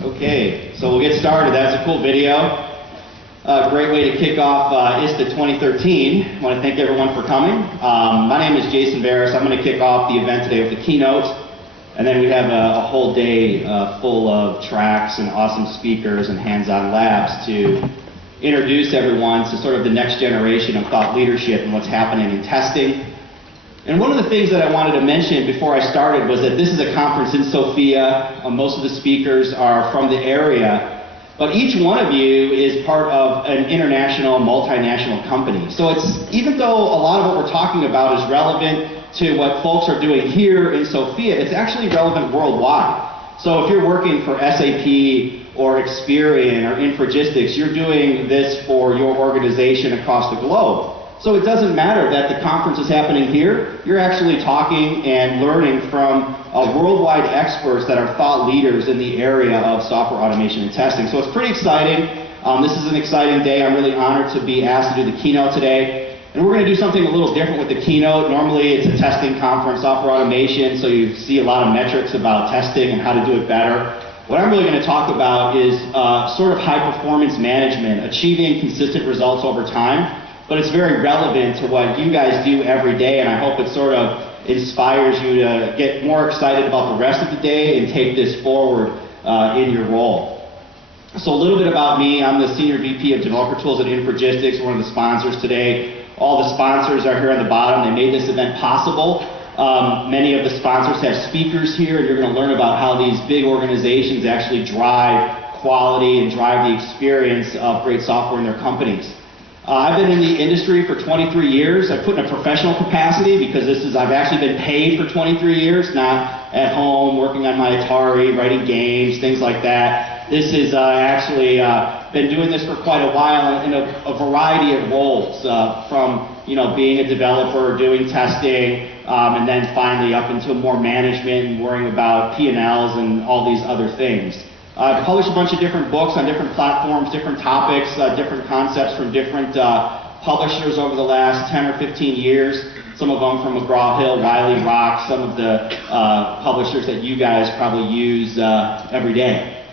Okay, so we'll get started. That's a cool video. Great way to kick off ISTA 2013. I want to thank everyone for coming. My name is Jason Beres. I'm going to kick off the event today with the keynote, and then we have a whole day full of tracks and awesome speakers and hands-on labs to introduce everyone to sort of the next generation of thought leadership and what's happening in testing. And one of the things that I wanted to mention before I started was that this is a conference in Sofia. Most of the speakers are from the area, but each one of you is part of an international, multinational company. So even though a lot of what we're talking about is relevant to what folks are doing here in Sofia, it's actually relevant worldwide. So if you're working for SAP or Experian or Infragistics, you're doing this for your organization across the globe. So it doesn't matter that the conference is happening here. You're actually talking and learning from worldwide experts that are thought leaders in the area of software automation and testing. So it's pretty exciting. This is an exciting day. I'm really honored to be asked to do the keynote today. And we're going to do something a little different with the keynote. Normally it's a testing conference, software automation, so you see a lot of metrics about testing and how to do it better. What I'm really going to talk about is sort of high performance management, achieving consistent results over time. But it's very relevant to what you guys do every day, and I hope it sort of inspires you to get more excited about the rest of the day and take this forward in your role. So a little bit about me. I'm the Senior VP of Developer Tools at Infragistics, one of the sponsors today. All the sponsors are here on the bottom. They made this event possible. Many of the sponsors have speakers here, and you're going to learn about how these big organizations actually drive quality and drive the experience of great software in their companies. I've been in the industry for 23 years. I put in a professional capacity because I've actually been paid for 23 years, not at home working on my Atari, writing games, things like that. This is actually been doing this for quite a while in a variety of roles, from being a developer, doing testing, and then finally up into more management and worrying about P&Ls and all these other things. I've published a bunch of different books on different platforms, different topics, different concepts from different publishers over the last 10 or 15 years. Some of them from McGraw-Hill, Wiley Rock, some of the publishers that you guys probably use every day.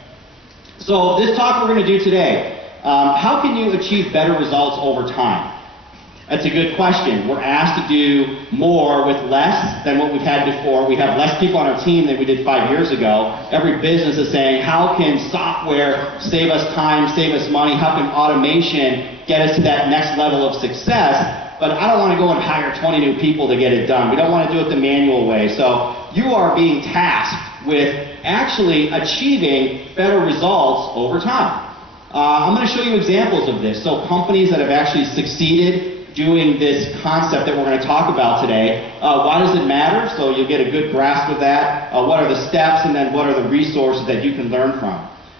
So this talk we're going to do today, how can you achieve better results over time? That's a good question. We're asked to do more with less than what we've had before. We have less people on our team than we did 5 years ago. Every business is saying, how can software save us time, save us money? How can automation get us to that next level of success? But I don't want to go and hire 20 new people to get it done. We don't want to do it the manual way. So you are being tasked with actually achieving better results over time. I'm going to show you examples of this. So companies that have actually succeeded doing this concept that we're going to talk about today. Why does it matter? So you'll get a good grasp of that. What are the steps, and then what are the resources that you can learn from?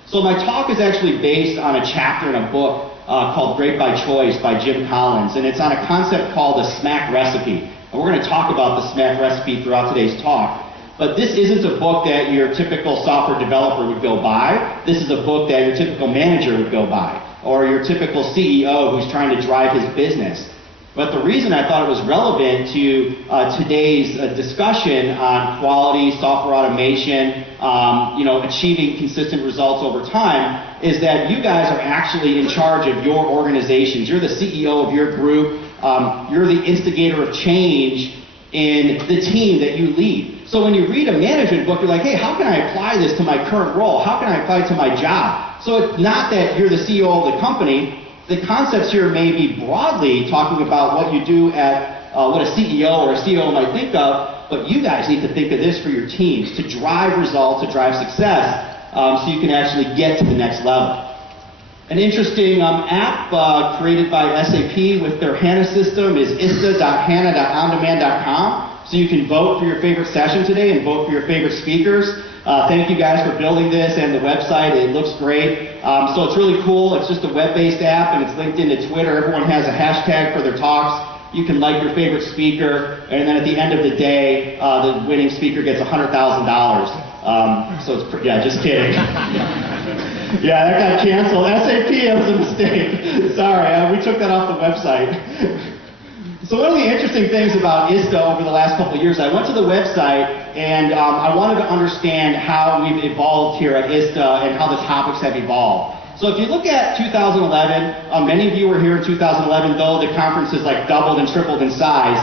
So my talk is actually based on a chapter in a book called Great by Choice by Jim Collins, and it's on a concept called the SMAC recipe. And we're going to talk about the SMAC recipe throughout today's talk. But this isn't a book that your typical software developer would go buy. This is a book that your typical manager would go buy, or your typical CEO who's trying to drive his business. But the reason I thought it was relevant to today's discussion on quality, software automation, achieving consistent results over time, is that you guys are actually in charge of your organizations. You're the CEO of your group. You're the instigator of change in the team that you lead. So when you read a management book, you're like, hey, how can I apply this to my current role? How can I apply it to my job? So it's not that you're the CEO of the company. The concepts here may be broadly talking about what you do at what a CEO or a CEO might think of, but you guys need to think of this for your teams to drive results, to drive success, so you can actually get to the next level. An interesting app created by SAP with their HANA system is ista.hana.ondemand.com. So you can vote for your favorite session today and vote for your favorite speakers. Thank you guys for building this and the website. It looks great. So it's really cool. It's just a web-based app, and it's linked into Twitter. Everyone has a hashtag for their talks. You can like your favorite speaker, and then at the end of the day, the winning speaker gets $100,000. So it's yeah, just kidding. Yeah, that got canceled. SAP, that was a mistake. Sorry, we took that off the website. So one of the interesting things about ISTA over the last couple of years, I went to the website and I wanted to understand how we've evolved here at ISTA and how the topics have evolved. So if you look at 2011, many of you were here in 2011, though the conference has like doubled and tripled in size.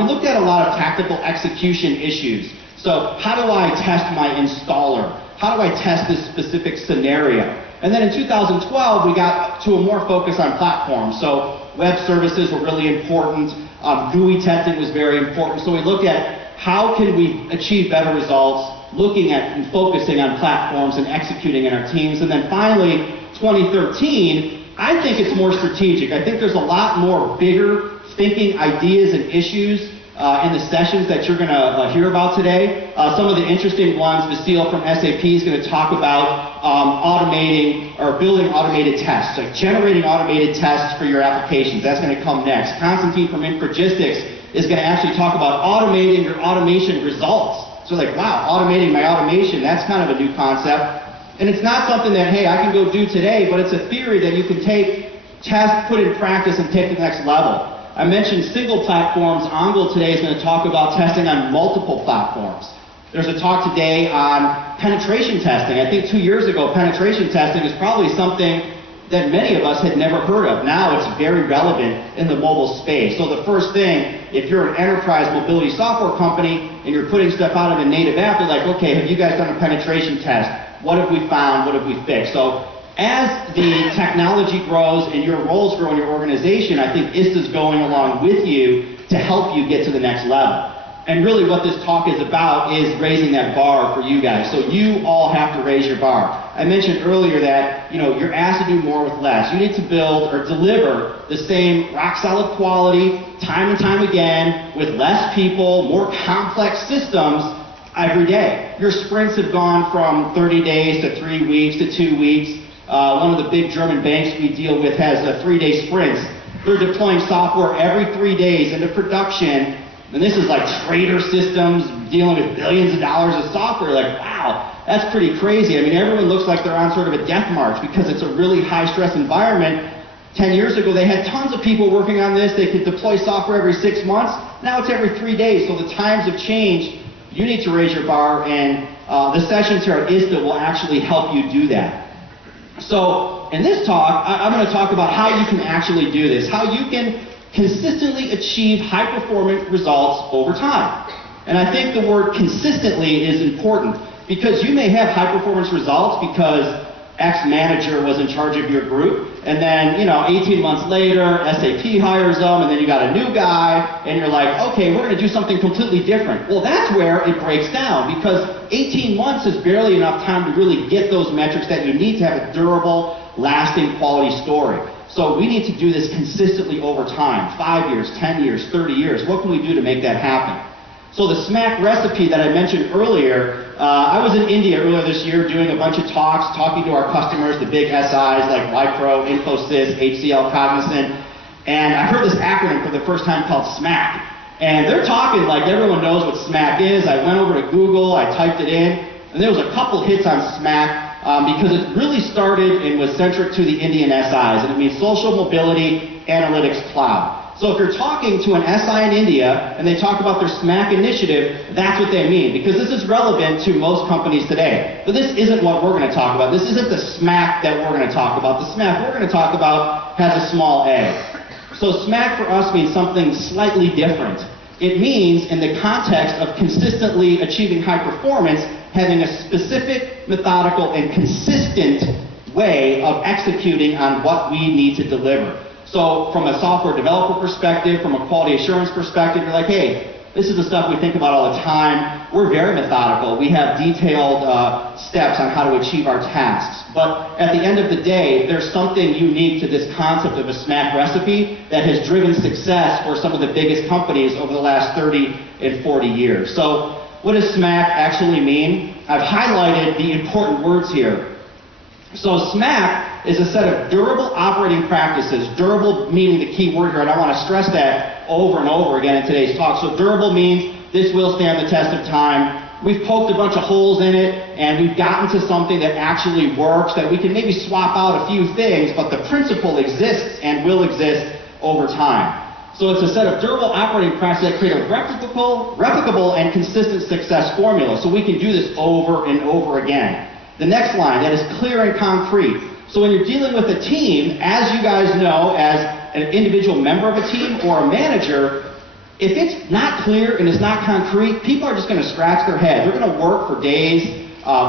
We looked at a lot of tactical execution issues. So how do I test my installer? How do I test this specific scenario? And then in 2012, we got to a more focus on platforms. So web services were really important. GUI testing was very important. So we looked at how can we achieve better results, looking at and focusing on platforms and executing in our teams. And then finally, 2013, I think it's more strategic. I think there's a lot more bigger thinking ideas and issues in the sessions that you're going to hear about today. Some of the interesting ones, Vasile from SAP is going to talk about automating or building automated tests, like generating automated tests for your applications. That's going to come next. Constantine from Infragistics is going to actually talk about automating your automation results. So like, wow, automating my automation, that's kind of a new concept. And it's not something that, hey, I can go do today, but it's a theory that you can take, test, put in practice, and take to the next level. I mentioned single platforms. Angel today is going to talk about testing on multiple platforms. There's a talk today on penetration testing. I think 2 years ago, penetration testing is probably something that many of us had never heard of. Now it's very relevant in the mobile space. So the first thing, if you're an enterprise mobility software company and you're putting stuff out of a native app, they're like, okay, have you guys done a penetration test? What have we found? What have we fixed? So as the technology grows and your roles grow in your organization, I think ISTA's going along with you to help you get to the next level. And really what this talk is about is raising that bar for you guys. So you all have to raise your bar. I mentioned earlier that, you're asked to do more with less. You need to build or deliver the same rock solid quality time and time again with less people, more complex systems every day. Your sprints have gone from 30 days to 3 weeks to 2 weeks. One of the big German banks we deal with has 3-day sprints. They're deploying software every 3 days into production. And this is like trader systems dealing with billions of dollars of software. Like, wow, that's pretty crazy. I mean, everyone looks like they're on sort of a death march because it's a really high-stress environment. 10 years ago, they had tons of people working on this. They could deploy software every 6 months. Now it's every 3 days. So the times have changed. You need to raise your bar, and the sessions here at ISTA will actually help you do that. So in this talk, I'm going to talk about how you can actually do this, how you can consistently achieve high-performance results over time. And I think the word consistently is important because you may have high-performance results because X manager was in charge of your group, and then, 18 months later, SAP hires them, and then you got a new guy, and you're like, okay, we're going to do something completely different. Well, that's where it breaks down, because 18 months is barely enough time to really get those metrics that you need to have a durable, lasting, quality story. So we need to do this consistently over time, 5 years, 10 years, 30 years. What can we do to make that happen? So the SMAC recipe that I mentioned earlier, I was in India earlier this year doing a bunch of talks, talking to our customers, the big SIs like Wipro, Infosys, HCL, Cognizant, and I heard this acronym for the first time called SMAC. And they're talking like everyone knows what SMAC is. I went over to Google, I typed it in, and there was a couple hits on SMAC because it really started and was centric to the Indian SIs, and it means Social Mobility Analytics Cloud. So if you're talking to an SI in India and they talk about their SMAC initiative, that's what they mean, because this is relevant to most companies today. But this isn't what we're going to talk about. This isn't the SMAC that we're going to talk about. The SMAC we're going to talk about has a small a. So SMAC for us means something slightly different. It means, in the context of consistently achieving high performance, having a specific, methodical, and consistent way of executing on what we need to deliver. So from a software developer perspective, from a quality assurance perspective, you're like, hey, this is the stuff we think about all the time. We're very methodical. We have detailed steps on how to achieve our tasks. But at the end of the day, there's something unique to this concept of a SMAC recipe that has driven success for some of the biggest companies over the last 30 and 40 years. So what does SMAC actually mean? I've highlighted the important words here. So SMAC is a set of durable operating practices. Durable meaning the key word here, and I want to stress that over and over again in today's talk. So durable means this will stand the test of time. We've poked a bunch of holes in it, and we've gotten to something that actually works, that we can maybe swap out a few things, but the principle exists and will exist over time. So it's a set of durable operating practices that create a replicable and consistent success formula. So we can do this over and over again. The next line, that is clear and concrete. So when you're dealing with a team, as you guys know, as an individual member of a team or a manager, if it's not clear and it's not concrete, people are just going to scratch their head. They're going to work for days,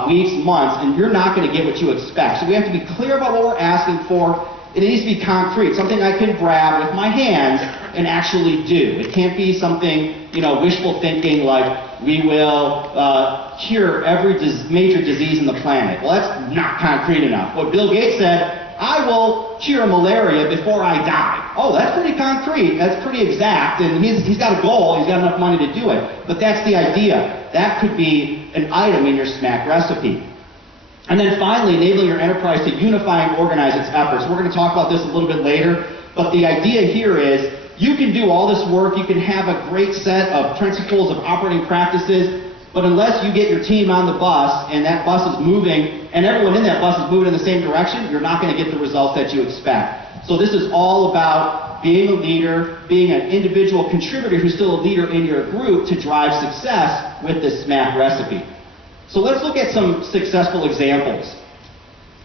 weeks, months, and you're not going to get what you expect. So we have to be clear about what we're asking for. It needs to be concrete, something I can grab with my hands and actually do. It can't be something, wishful thinking like we will cure every major disease on the planet. Well, that's not concrete enough. What Bill Gates said, I will cure malaria before I die. Oh, that's pretty concrete. That's pretty exact. And he's got a goal. He's got enough money to do it. But that's the idea. That could be an item in your SMAC recipe. And then finally, enabling your enterprise to unify and organize its efforts. We're going to talk about this a little bit later, but the idea here is you can do all this work, you can have a great set of principles of operating practices, but unless you get your team on the bus and that bus is moving and everyone in that bus is moving in the same direction, you're not going to get the results that you expect. So this is all about being a leader, being an individual contributor who's still a leader in your group to drive success with this SMAC recipe. So let's look at some successful examples.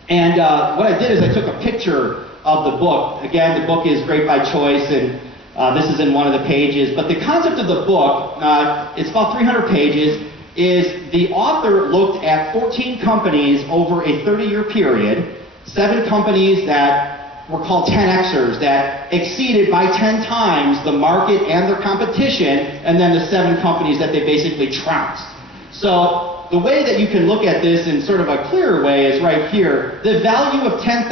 And what I did is I took a picture of the book. Again, the book is great by choice, and this is in one of the pages. But the concept of the book, it's about 300 pages, is the author looked at 14 companies over a 30-year period, 7 companies that were called 10Xers, that exceeded by 10 times the market and their competition, and then the 7 companies that they basically trounced. So the way that you can look at this in sort of a clearer way is right here. The value of $10,000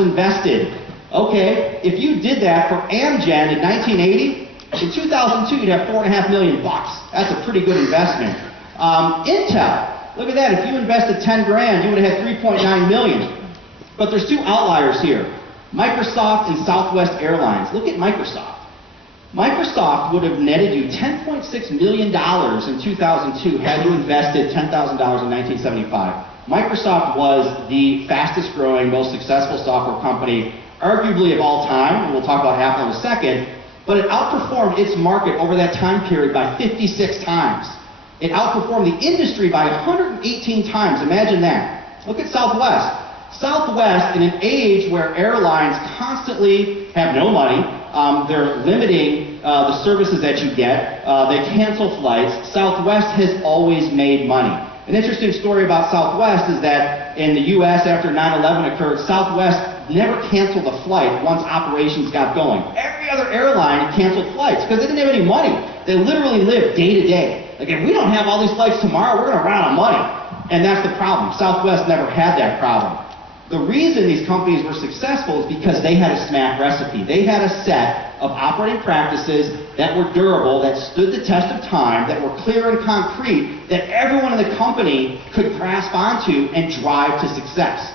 invested. Okay, if you did that for Amgen in 1980, in 2002 you'd have $4.5 million bucks. That's a pretty good investment. Intel, look at that. If you invested 10 grand, you would have had 3.9 million. But there's 2 outliers here. Microsoft and Southwest Airlines. Look at Microsoft. Microsoft would have netted you $10.6 million in 2002 had you invested $10,000 in 1975. Microsoft was the fastest growing, most successful software company, arguably of all time, and we'll talk about Apple in a second, but it outperformed its market over that time period by 56 times. It outperformed the industry by 118 times. Imagine that. Look at Southwest. Southwest, in an age where airlines constantly have no money, they're limiting the services that you get, they cancel flights, Southwest has always made money. An interesting story about Southwest is that in the U.S. after 9/11 occurred, Southwest never canceled a flight once operations got going. Every other airline canceled flights because they didn't have any money. They literally lived day to day. Like, if we don't have all these flights tomorrow, we're going to run out of money. And that's the problem. Southwest never had that problem. The reason these companies were successful is because they had a SMAC recipe. They had a set of operating practices that were durable, that stood the test of time, that were clear and concrete, that everyone in the company could grasp onto and drive to success.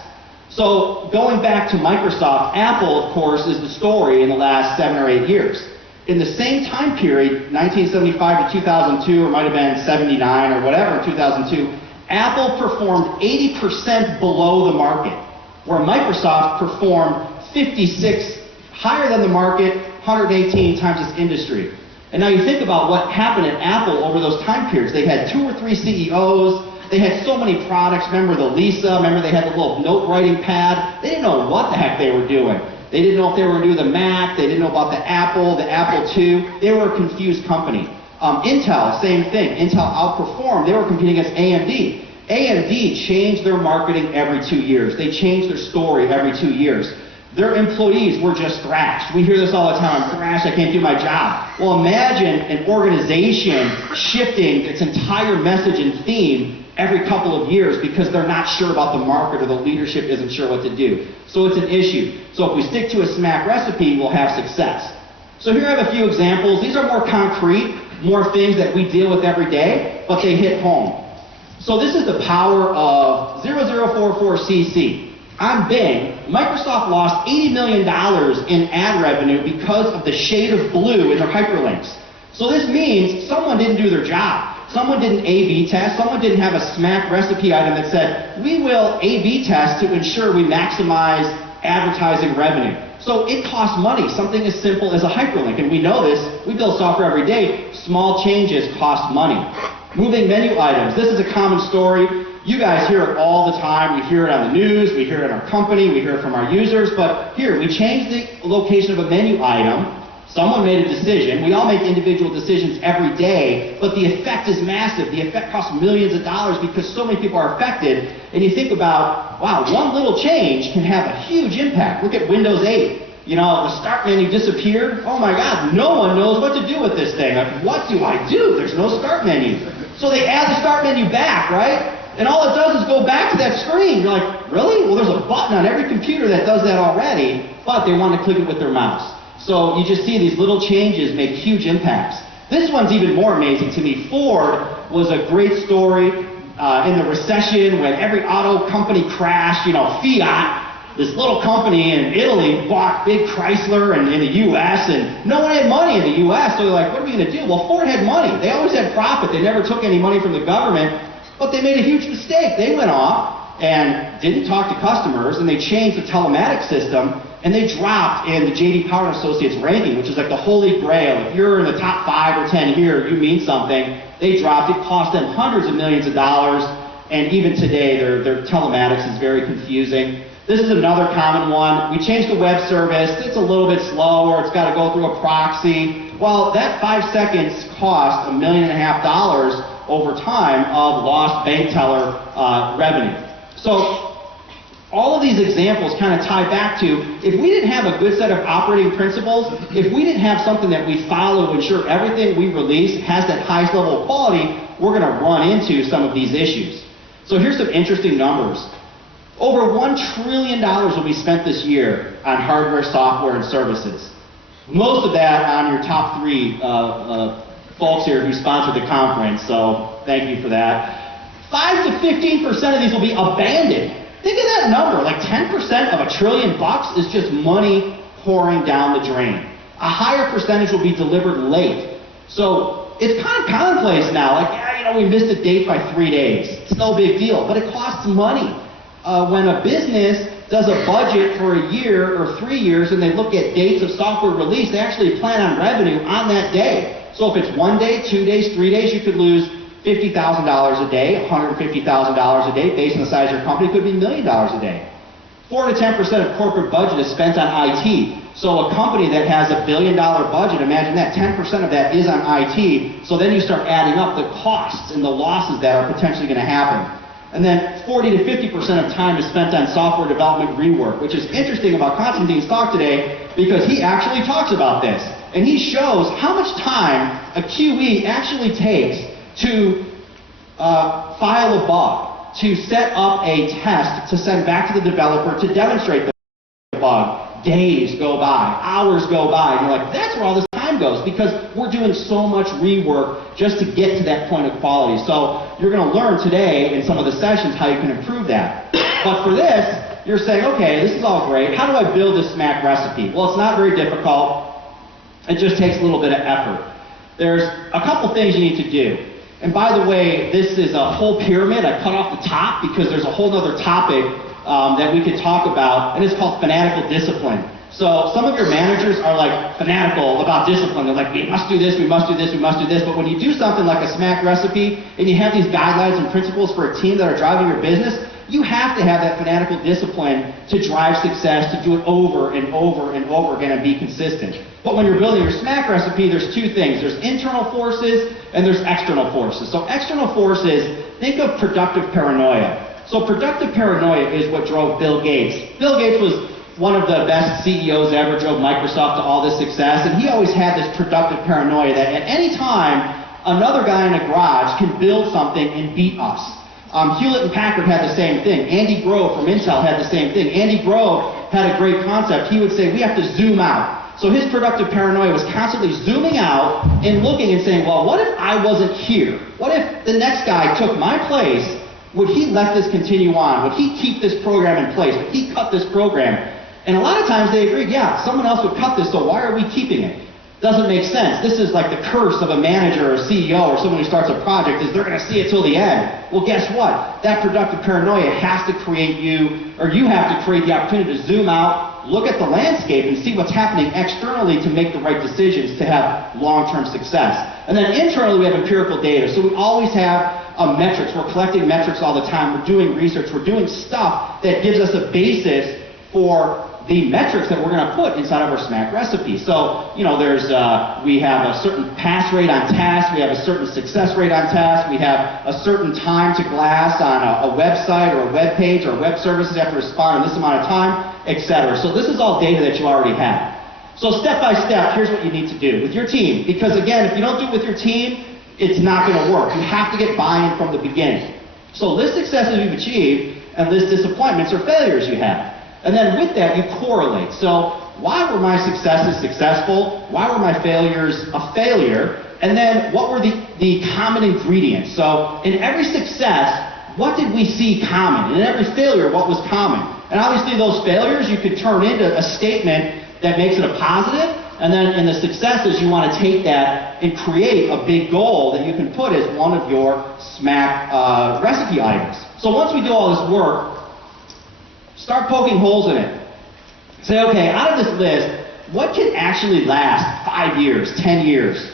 So going back to Microsoft, Apple, of course, is the story in the last 7 or 8 years. In the same time period, 1975 to 2002, or it might have been 79 or whatever, 2002, Apple performed 80% below the market, where Microsoft performed 56 higher than the market, 118 times its industry. And now you think about what happened at Apple over those time periods. They had 2 or 3 CEOs. They had so many products. Remember the Lisa? Remember they had the little note writing pad? They didn't know what the heck they were doing. They didn't know if they were going to do the Mac. They didn't know about the Apple II. They were a confused company. Intel, same thing. Intel outperformed. They were competing against AMD. AMD changed their marketing every 2 years. They changed their story every 2 years. Their employees were just thrashed. We hear this all the time. I'm thrashed, I can't do my job. Well, imagine an organization shifting its entire message and theme every couple of years because they're not sure about the market or the leadership isn't sure what to do. So it's an issue. So if we stick to a SMAC recipe, we'll have success. So here I have a few examples. These are more concrete, more things that we deal with every day, but they hit home. So this is the power of 0044CC. On Bing, Microsoft lost $80 million in ad revenue because of the shade of blue in their hyperlinks. So this means someone didn't do their job. Someone didn't A/B test. Someone didn't have a SMAC recipe item that said, we will A/B test to ensure we maximize advertising revenue. So it costs money, something as simple as a hyperlink, and we know this, we build software every day, small changes cost money. Moving menu items, this is a common story. You guys hear it all the time. We hear it on the news, we hear it in our company, we hear it from our users, but here, we changed the location of a menu item. Someone made a decision. We all make individual decisions every day, but the effect is massive. The effect costs millions of dollars because so many people are affected. And you think about, wow, one little change can have a huge impact. Look at Windows 8. You know, the start menu disappeared. Oh my God, no one knows what to do with this thing. Like, what do I do? There's no start menu. So they add the start menu back, right? And all it does is go back to that screen. You're like, really? Well, there's a button on every computer that does that already, but they want to click it with their mouse. So you just see these little changes make huge impacts. This one's even more amazing to me. Ford was a great story in the recession when every auto company crashed. You know, Fiat, this little company in Italy, bought big Chrysler in the U.S. and no one had money in the U.S. So they're like, what are we going to do? Well, Ford had money. They always had profit. They never took any money from the government, but they made a huge mistake. They went off and didn't talk to customers, and they changed the telematics system. And they dropped in the J.D. Power & Associates ranking, which is like the holy grail. If you're in the top 5 or 10 here, you mean something. They dropped. It cost them hundreds of millions of dollars. And even today, their telematics is very confusing. This is another common one. We changed the web service. It's a little bit slower. It's got to go through a proxy. Well, that 5 seconds cost $1.5 million over time of lost bank teller revenue. So all of these examples kind of tie back to, if we didn't have a good set of operating principles, if we didn't have something that we follow to ensure everything we release has that highest level of quality, we're going to run into some of these issues. So here's some interesting numbers. Over $1 trillion will be spent this year on hardware, software, and services. Most of that on your top 3 folks here who sponsored the conference, so thank you for that. 5 to 15% of these will be abandoned. Think of that number, like 10% of $1 trillion is just money pouring down the drain. A higher percentage will be delivered late. So it's kind of commonplace now, like, yeah, you know, we missed a date by 3 days. It's no big deal, but it costs money. When a business does a budget for a year or 3 years and they look at dates of software release, they actually plan on revenue on that day. So if it's 1 day, 2 days, 3 days, you could lose $50,000 a day, $150,000 a day, based on the size of your company, could be $1 million a day. 4 to 10% of corporate budget is spent on IT. So a company that has $1 billion budget, imagine that, 10% of that is on IT. So then you start adding up the costs and the losses that are potentially going to happen. And then 40 to 50% of time is spent on software development rework, which is interesting about Constantine's talk today because he actually talks about this. And he shows how much time a QE actually takes to file a bug, to set up a test to send back to the developer to demonstrate the bug. Days go by, hours go by, and you're like, that's where all this time goes, because we're doing so much rework just to get to that point of quality. So you're going to learn today in some of the sessions how you can improve that. But for this, you're saying, okay, this is all great. How do I build this SMAC recipe? Well, it's not very difficult. It just takes a little bit of effort. There's a couple things you need to do. And by the way, this is a whole pyramid. I cut off the top because there's a whole other topic that we could talk about, and it's called fanatical discipline. So some of your managers are like fanatical about discipline. They're like, we must do this, we must do this, we must do this. But when you do something like a SMAC recipe, and you have these guidelines and principles for a team that are driving your business, you have to have that fanatical discipline to drive success, to do it over and over and over again and be consistent. But when you're building your SMAC recipe, there's two things. There's internal forces and there's external forces. So external forces, think of productive paranoia. So productive paranoia is what drove Bill Gates. Bill Gates was one of the best CEOs ever, drove Microsoft to all this success, and he always had this productive paranoia that at any time, another guy in a garage can build something and beat us. Hewlett and Packard had the same thing. Andy Grove from Intel had the same thing. Andy Grove had a great concept. He would say, we have to zoom out. So his productive paranoia was constantly zooming out and looking and saying, well, what if I wasn't here? What if the next guy took my place? Would he let this continue on? Would he keep this program in place? Would he cut this program? And a lot of times they agreed, yeah, someone else would cut this, so why are we keeping it? Doesn't make sense. This is like the curse of a manager or a CEO or someone who starts a project, is they're going to see it till the end. Well, guess what? That productive paranoia has to create you, or you have to create the opportunity to zoom out, look at the landscape, and see what's happening externally to make the right decisions to have long-term success. And then internally, we have empirical data. So we always have metrics. We're collecting metrics all the time. We're doing research. We're doing stuff that gives us a basis for the metrics that we're going to put inside of our SMAC recipe. So, you know, we have a certain pass rate on tasks, we have a certain success rate on tasks, we have a certain time to glass on a website or a web page, or web services have to respond in this amount of time, etc. So this is all data that you already have. So step by step, here's what you need to do with your team. Because again, if you don't do it with your team, it's not going to work. You have to get buy-in from the beginning. So list successes you've achieved and list disappointments or failures you have. And then with that, you correlate. So why were my successes successful? Why were my failures a failure? And then what were the common ingredients? So in every success, what did we see common? In every failure, what was common? And obviously those failures you could turn into a statement that makes it a positive. And then in the successes, you want to take that and create a big goal that you can put as one of your SMAC recipe items. So once we do all this work, start poking holes in it. Say, okay, out of this list, what can actually last 5 years, 10 years,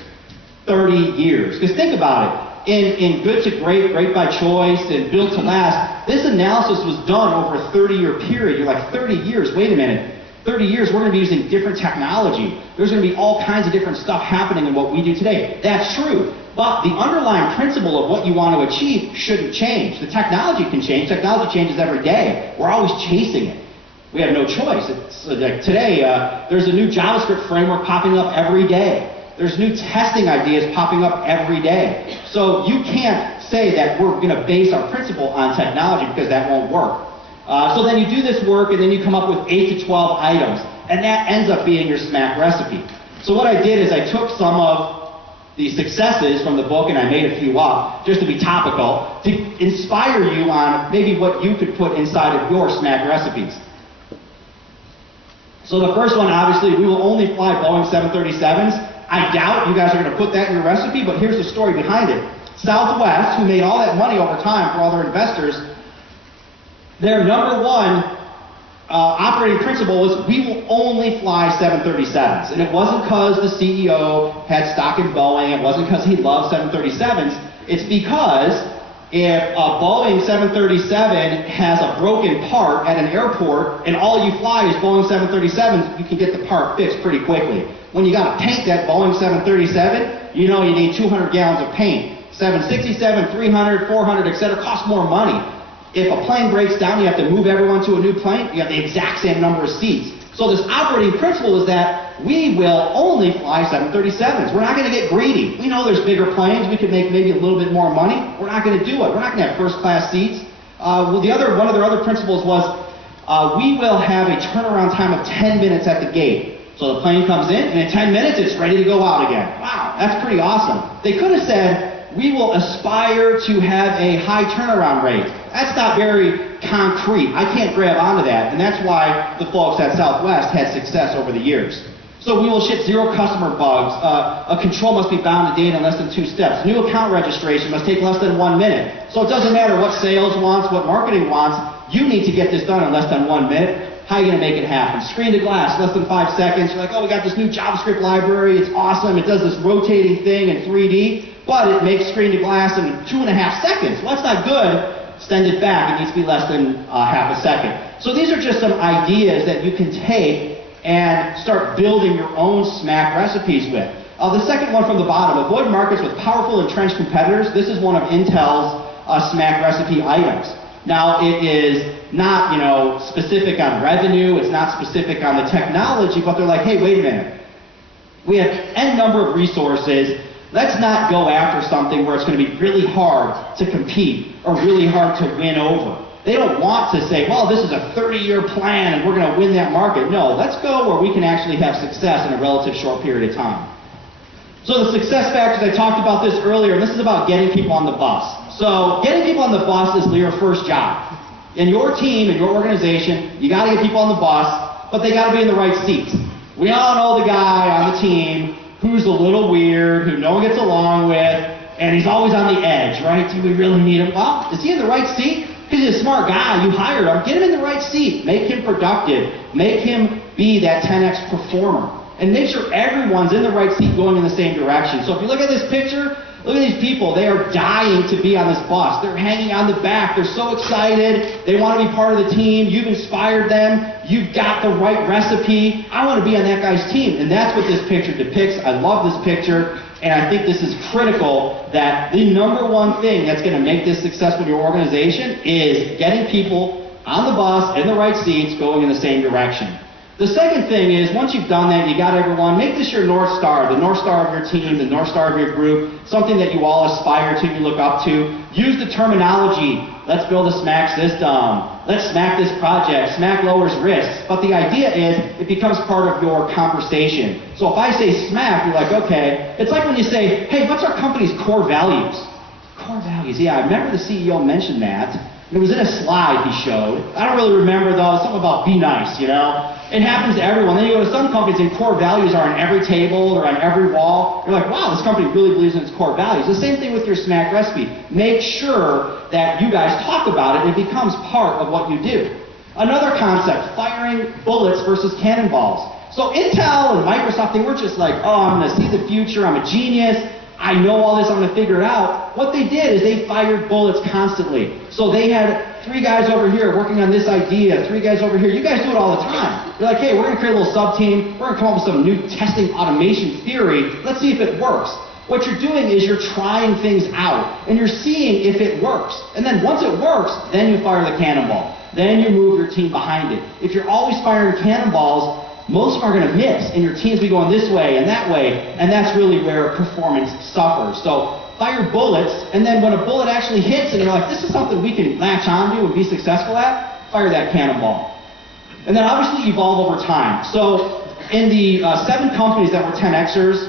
30 years? Because think about it. In Good to Great, Great by Choice, and Built to Last, this analysis was done over a 30-year period. You're like, 30 years, wait a minute. 30 years, we're going to be using different technology. There's going to be all kinds of different stuff happening in what we do today. That's true. But the underlying principle of what you want to achieve shouldn't change. The technology can change. Technology changes every day. We're always chasing it. We have no choice. It's like today, there's a new JavaScript framework popping up every day. There's new testing ideas popping up every day. So you can't say that we're going to base our principle on technology, because that won't work. So then you do this work, and then you come up with 8 to 12 items. And that ends up being your SMAC recipe. So what I did is I took some of the successes from the book, and I made a few up, just to be topical, to inspire you on maybe what you could put inside of your SMAC recipes. So the first one, obviously, we will only fly Boeing 737s. I doubt you guys are going to put that in your recipe, but here's the story behind it. Southwest, who made all that money over time for all their investors, their number one operating principle was, we will only fly 737s. And it wasn't because the CEO had stock in Boeing, it wasn't because he loved 737s, it's because if a Boeing 737 has a broken part at an airport and all you fly is Boeing 737s, you can get the part fixed pretty quickly. When you got to paint that Boeing 737, you know you need 200 gallons of paint. 767, 300, 400, etc. costs more money. If a plane breaks down, you have to move everyone to a new plane, you have the exact same number of seats. So this operating principle is that we will only fly 737s. We're not going to get greedy. We know there's bigger planes. We could make maybe a little bit more money. We're not going to do it. We're not going to have first-class seats. One of their other principles was, we will have a turnaround time of 10 minutes at the gate. So the plane comes in, and in 10 minutes, it's ready to go out again. Wow, that's pretty awesome. They could have said, we will aspire to have a high turnaround rate. That's not very concrete. I can't grab onto that, and that's why the folks at Southwest had success over the years. So we will ship 0 customer bugs. A control must be bound to data in less than 2 steps. New account registration must take less than 1 minute. So it doesn't matter what sales wants, what marketing wants, you need to get this done in less than 1 minute. How are you going to make it happen? Screen to glass, less than 5 seconds. You're like, oh, we got this new JavaScript library. It's awesome. It does this rotating thing in 3D, but it makes screen to glass in 2.5 seconds. Well, that's not good. Send it back. It needs to be less than half a second. So these are just some ideas that you can take and start building your own SMAC recipes with. The second one from the bottom, avoid markets with powerful entrenched competitors. This is one of Intel's SMAC recipe items. Now, it is not, specific on revenue, it's not specific on the technology, but they're like, hey, wait a minute. We have N number of resources. Let's not go after something where it's going to be really hard to compete or really hard to win over. They don't want to say, well, this is a 30-year plan and we're going to win that market. No, let's go where we can actually have success in a relative short period of time. So the success factors, I talked about this earlier, and this is about getting people on the bus. So getting people on the bus is your first job. In your team, in your organization, you got to get people on the bus, but they got to be in the right seats. We all know the guy on the team who's a little weird, who no one gets along with, and he's always on the edge, right? Do we really need him? Well, is he in the right seat? Because he's a smart guy, you hired him, get him in the right seat, make him productive, make him be that 10x performer, and make sure everyone's in the right seat going in the same direction. So if you look at this picture, look at these people, they are dying to be on this bus. They're hanging on the back, they're so excited, they want to be part of the team, you've inspired them, you've got the right recipe, I want to be on that guy's team. And that's what this picture depicts. I love this picture. And I think this is critical, that the number one thing that's going to make this successful in your organization is getting people on the bus, in the right seats, going in the same direction. The second thing is, once you've done that, you got everyone, make this your North Star, the North Star of your team, the North Star of your group, something that you all aspire to, you look up to. Use the terminology, let's build a SMAC system, let's SMAC this project, SMAC lowers risks. But the idea is, it becomes part of your conversation. So if I say SMAC, you're like, okay. It's like when you say, hey, what's our company's core values? Core values, yeah, I remember the CEO mentioned that. It was in a slide he showed. I don't really remember though, something about be nice, you know? It happens to everyone. Then you go to some companies and core values are on every table or on every wall. You're like, wow, this company really believes in its core values. The same thing with your SMAC recipe. Make sure that you guys talk about it and it becomes part of what you do. Another concept, firing bullets versus cannonballs. So Intel and Microsoft, they weren't just like, oh, I'm going to see the future, I'm a genius, I know all this, I'm going to figure it out. What they did is they fired bullets constantly. So they had 3 guys over here working on this idea, 3 guys over here. You guys do it all the time. You're like, hey, we're going to create a little sub-team. We're going to come up with some new testing automation theory. Let's see if it works. What you're doing is you're trying things out, and you're seeing if it works. And then once it works, then you fire the cannonball. Then you move your team behind it. If you're always firing cannonballs, most are going to miss, and your teams be going this way, and that's really where performance suffers. So fire bullets, and then when a bullet actually hits, and you're like, this is something we can latch onto and be successful at, fire that cannonball. And then obviously evolve over time. So in the 7 companies that were 10Xers,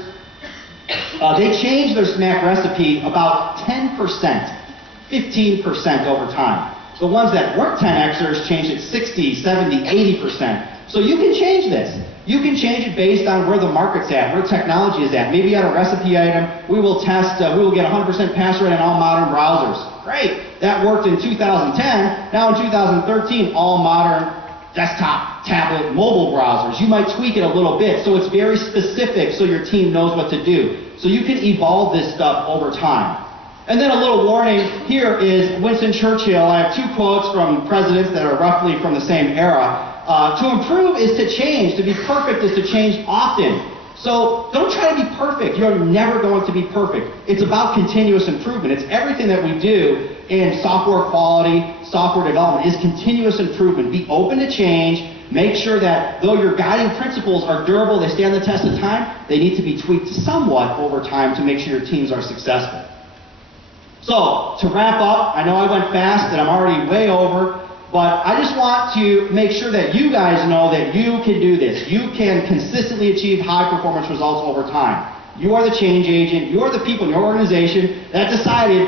they changed their SMAC recipe about 10%, 15% over time. The ones that weren't 10Xers changed it 60, 70, 80%. So you can change this. You can change it based on where the market's at, where technology is at. Maybe at a recipe item, we will test, we will get 100% pass rate on all modern browsers. Great. That worked in 2010. Now in 2013, all modern desktop, tablet, mobile browsers. You might tweak it a little bit so it's very specific so your team knows what to do. So you can evolve this stuff over time. And then a little warning, here is Winston Churchill. I have 2 quotes from presidents that are roughly from the same era. To improve is to change. To be perfect is to change often. So don't try to be perfect. You're never going to be perfect. It's about continuous improvement. It's everything that we do in software quality, software development is continuous improvement. Be open to change. Make sure that though your guiding principles are durable, they stand the test of time, they need to be tweaked somewhat over time to make sure your teams are successful. So, to wrap up, I know I went fast and I'm already way over, but I just want to make sure that you guys know that you can do this. You can consistently achieve high performance results over time. You are the change agent. You are the people in your organization that decided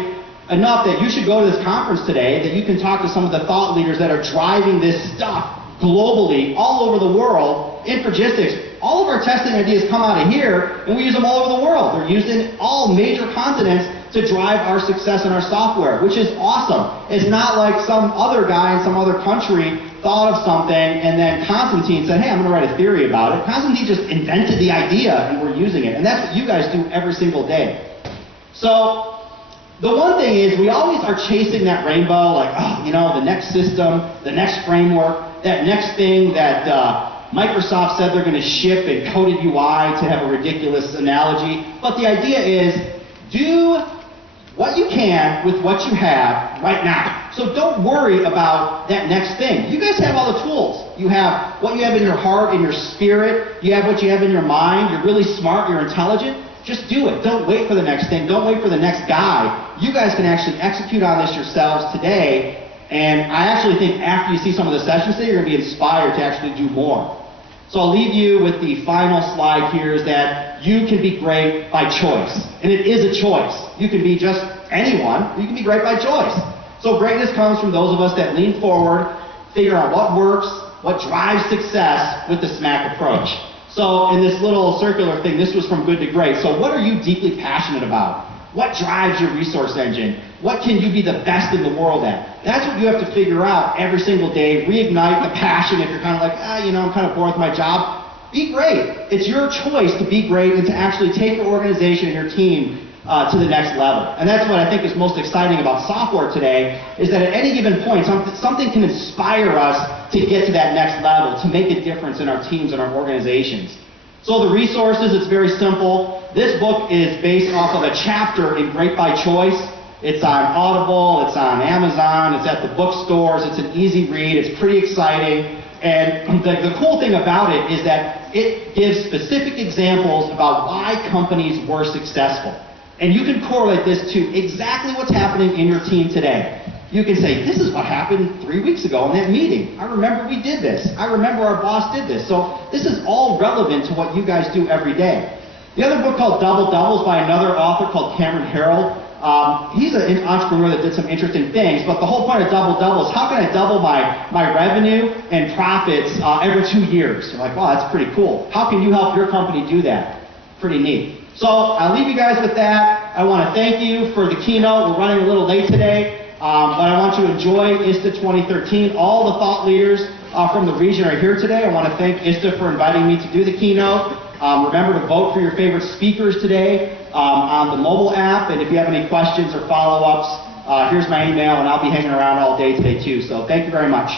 enough that you should go to this conference today, that you can talk to some of the thought leaders that are driving this stuff globally, all over the world. Infragistics, all of our testing ideas come out of here, and we use them all over the world. They're used in all major continents to drive our success in our software, which is awesome. It's not like some other guy in some other country thought of something and then Constantine said, hey, I'm going to write a theory about it. Constantine just invented the idea and we're using it. And that's what you guys do every single day. So the one thing is we always are chasing that rainbow, like, oh, you know, the next system, the next framework, that next thing that Microsoft said they're going to ship in coded UI, to have a ridiculous analogy. But the idea is do what you can with what you have right now. So don't worry about that next thing. You guys have all the tools. You have what you have in your heart, in your spirit. You have what you have in your mind. You're really smart. You're intelligent. Just do it. Don't wait for the next thing. Don't wait for the next guy. You guys can actually execute on this yourselves today. And I actually think after you see some of the sessions today, you're going to be inspired to actually do more. So I'll leave you with the final slide here, is that you can be great by choice. And it is a choice. You can be just anyone. You can be great by choice. So greatness comes from those of us that lean forward, figure out what works, what drives success with the SMAC approach. So in this little circular thing, this was from good to great. So what are you deeply passionate about? What drives your resource engine? What can you be the best in the world at? That's what you have to figure out every single day. Reignite the passion. If you're kind of like, I'm kind of bored with my job, be great. It's your choice to be great and to actually take your organization and your team to the next level. And that's what I think is most exciting about software today, is that at any given point, something can inspire us to get to that next level, to make a difference in our teams and our organizations. So the resources, it's very simple. This book is based off of a chapter in Great by Choice. It's on Audible, it's on Amazon, it's at the bookstores, it's an easy read, it's pretty exciting. And the cool thing about it is that it gives specific examples about why companies were successful. And you can correlate this to exactly what's happening in your team today. You can say, this is what happened 3 weeks ago in that meeting. I remember we did this. I remember our boss did this. So this is all relevant to what you guys do every day. The other book called Double Doubles by another author called Cameron Harrell. He's an entrepreneur that did some interesting things, but the whole point of Double Double is how can I double my revenue and profits every 2 years? You're like, wow, that's pretty cool. How can you help your company do that? Pretty neat. So I'll leave you guys with that. I want to thank you for the keynote. We're running a little late today, but I want you to enjoy ISTA 2013. All the thought leaders from the region are here today. I want to thank ISTA for inviting me to do the keynote. Remember to vote for your favorite speakers today on the mobile app, and if you have any questions or follow-ups, here's my email, and I'll be hanging around all day today too. So thank you very much.